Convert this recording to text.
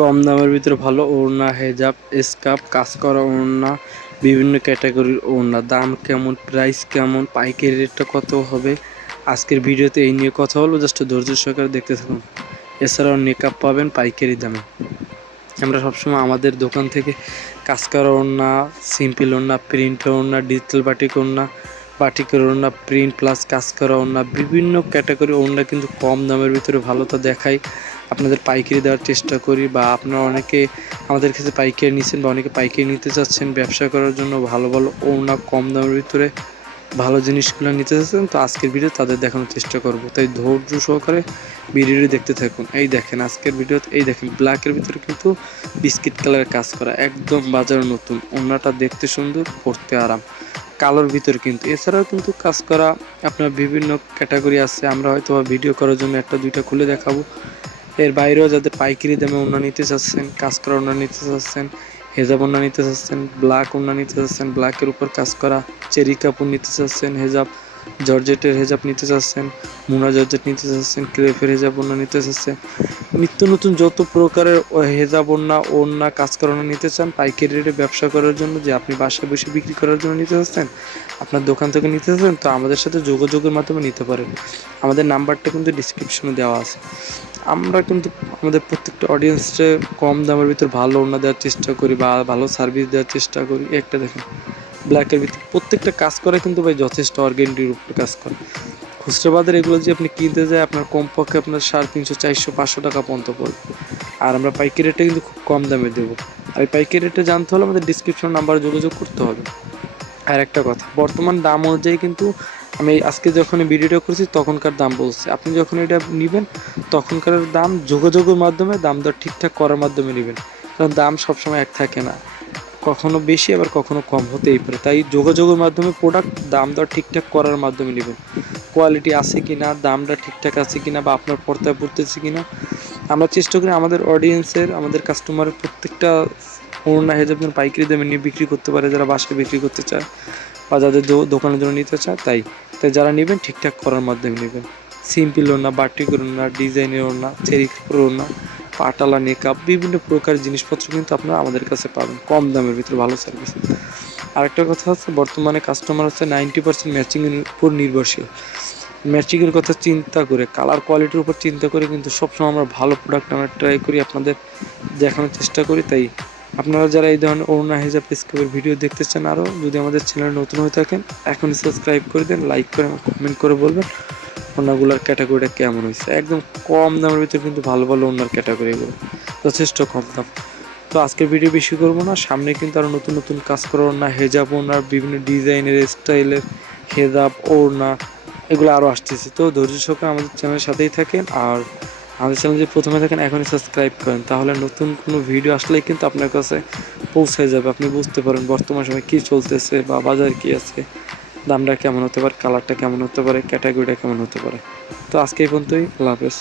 কম দামের ভিতরে ভালো ওড়না, হেজাব, স্কার্ফ, কাজ করা ওড়না, বিভিন্ন ক্যাটাগরির ওড়না। দাম কেমন, প্রাইস কেমন, পাইকারি রেটটা কত হবে? আজকের ভিডিওতে এই নিয়ে কথা হলো জাস্ট ধৈর্য সহকারে দেখতে থাকুন। এছাড়াও মেকআপ পাবেন পাইকারি দামে। আমরা সবসময় আমাদের দোকান থেকে কাজ করা ওড়না, সিম্পল ওড়না, প্রিন্ট ওড়না, ডিজিটাল বাটিক ওড়না, বাটিকের ওড়না, প্রিন্ট প্লাস কাজ করা ওড়না, বিভিন্ন ক্যাটাগরি ওড়না কিন্তু কম দামের ভিতরে ভালো তো দেখাই আপনাদের পাইকারি দেওয়ার চেষ্টা করি বা আপনারা অনেকে আমাদের কাছে পাইকারি নিচ্ছেন বা অনেকে পাইকারি নিতে চাচ্ছেন, ব্যবসা করার জন্য ভালো ভালো ওড়না কম দামের ভিতরে ভালো জিনিসগুলো নিতে চাচ্ছেন, তো আজকের ভিডিও তাদের দেখানোর চেষ্টা করব। তাই ধৈর্য সহকারে ভিডিওটি দেখতে থাকুন। এই দেখেন, আজকের ভিডিওতে এই দেখেন ব্ল্যাকের ভিতরে কিন্তু বিস্কিট কালারের কাজ করা, একদম বাজার নতুন। ওড়নাটা দেখতে সুন্দর পড়তে আরাম। কালোর ভিতরে কিন্তু, এছাড়াও কিন্তু কাজ করা আপনার বিভিন্ন ক্যাটাগরি আছে। আমরা হয়তো ভিডিও করার জন্য একটা, দুইটা খুলে দেখাবো। এর বাইরেও যাদের পাইকারি দামে ওনা নিতে চাচ্ছেন কাজ করা ওনা নিতে চাচ্ছেন, হেজাব ওনা নিতে চাচ্ছেন, ব্ল্যাক ওনা নিতে চাচ্ছেন, ব্ল্যাকের উপর কাজ করা চেরি কাপড় নিতে চাচ্ছেন, হেজাব, জর্জেটের হেজাব নিতে চাচ্ছেন, মুনা জর্জেট নিতে চাচ্ছেন ক্লেফের হেজাব ওনা নিতে চাচ্ছেন নিত্য নতুন যত প্রকারের হেজাব ওনা ওনা কাজ করানো নিতে চান, পাইকারি রেটে ব্যবসা করার জন্য যে আপনি বাসায় বসে বিক্রি করার জন্য নিতে চাচ্ছেন, আপনার দোকান থেকে নিতে চাচ্ছেন, তো আমাদের সাথে যোগাযোগের মাধ্যমে নিতে পারেন। আমাদের নাম্বারটা কিন্তু ডিসক্রিপশনে দেওয়া আছে। আমরা কিন্তু আমাদের প্রত্যেকটা অডিয়েন্সে কম দামের ভিতর ভালো ওনা দেওয়ার চেষ্টা করি বা ভালো সার্ভিস দেওয়ার চেষ্টা করি। একটা দেখেন ব্ল্যাকের ভিতর প্রত্যেকটা কাজ করে কিন্তু ভাই যথেষ্ট অর্গেন্টির উপরে কাজ করে। খুচরা বাজারে এগুলো যে আপনি কিনতে যায় আপনার কমপক্ষে আপনার সাড়ে তিনশো, চারশো, পাঁচশো টাকা পর্যন্ত পড়বে। আর আমরা পাইকারি রেটে কিন্তু খুব কম দামে দেবো। আর এই পাইকারি রেটে জানতে হলে আমাদের ডিসক্রিপশন নাম্বারে যোগাযোগ করতে হবে। আর একটা কথা, বর্তমান দাম অনুযায়ী কিন্তু আমি আজকে যখন ভিডিওটা করছি, তখনকার দাম বলছি। আপনি যখন এটা নেবেন, তখনকার দাম যোগাযোগের মাধ্যমে দাম দর ঠিকঠাক করার মাধ্যমে নেবেন। কারণ দাম সবসময় এক থাকে না। কখনো বেশি, আবার কখনো কম হতেই পারে। তাই যোগাযোগের মাধ্যমে প্রোডাক্ট দাম দর ঠিকঠাক করার মাধ্যমে নেবেন। কোয়ালিটি আছে কি না দামটা ঠিকঠাক আছে কি না বা আপনার পর্দায় পড়তেছে কি না আমরা চেষ্টা করি আমাদের অডিয়েন্সের আমাদের কাস্টমারের প্রত্যেকটা ওড়না হেজাব যেন পাইকারি দামে নিয়ে বিক্রি করতে পারে, যারা বাসায় বিক্রি করতে চায় বা যাদের দোকানের জন্য নিতে চায়, তাই। তাই যারা নেবেন, ঠিকঠাক করার মাধ্যমে নেবেন। সিম্পল ওড়না, বাটিক ওড়না ডিজাইনের ওড়না চেরি ওড়না, পাটালা মেকআপ বিভিন্ন প্রকার জিনিসপত্র কিন্তু আপনারা আমাদের কাছে পাবেন, কম দামের ভিতরে ভালো সার্ভিস আরেকটা কথা হচ্ছে, বর্তমানে কাস্টমার হচ্ছে নাইনটি পার্সেন্ট ম্যাচিংয়ের উপর নির্ভরশীল। ম্যাচিংয়ের কথা চিন্তা করে কালার কোয়ালিটির উপর চিন্তা করে কিন্তু সবসময় আমরা ভালো প্রোডাক্ট আমরা ট্রাই করি, আপনাদের দেখানোর চেষ্টা করি। তাই আপনারা যারা এই ধরনের অরুণা হেজাব স্কেপের ভিডিও দেখতে চান আরও যদি আমাদের চ্যানেল নতুন হয়ে থাকেন, এখনই সাবস্ক্রাইব করে দেন লাইক করে কমেন্ট করে বলবেন ওনাগুলোর ক্যাটাগরিটা কেমন হয়েছে। একদম কম দামের ভিতরে কিন্তু ভালো ভালো ওনার ক্যাটাগরিগুলো যথেষ্ট কম দাম। তো আজকের ভিডিও বেশি করব না। সামনে কিন্তু আরও নতুন নতুন কাজ করা ওড়না, হেজাব ওনার বিভিন্ন ডিজাইনের স্টাইলের হেজাব ওড়না এগুলো আরও আসতেছে। তো ধৈর্য সহকারে আমাদের চ্যানেলের সাথেই থাকেন আর আমাদের চ্যানেল যদি প্রথমে থাকেন, এখনই সাবস্ক্রাইব করেন। তাহলে নতুন কোনো ভিডিও আসলেই কিন্তু আপনার কাছে পৌঁছে যাবে। আপনি বুঝতে পারেন বর্তমান সময় কী চলতেছে বা বাজার কী আছে, দামটা কেমন হতে পারে কালারটা কেমন হতে পারে ক্যাটাগরিটা কেমন হতে পারে। তো আজকে এই পর্যন্তই। আল্লাহ হাফেজ।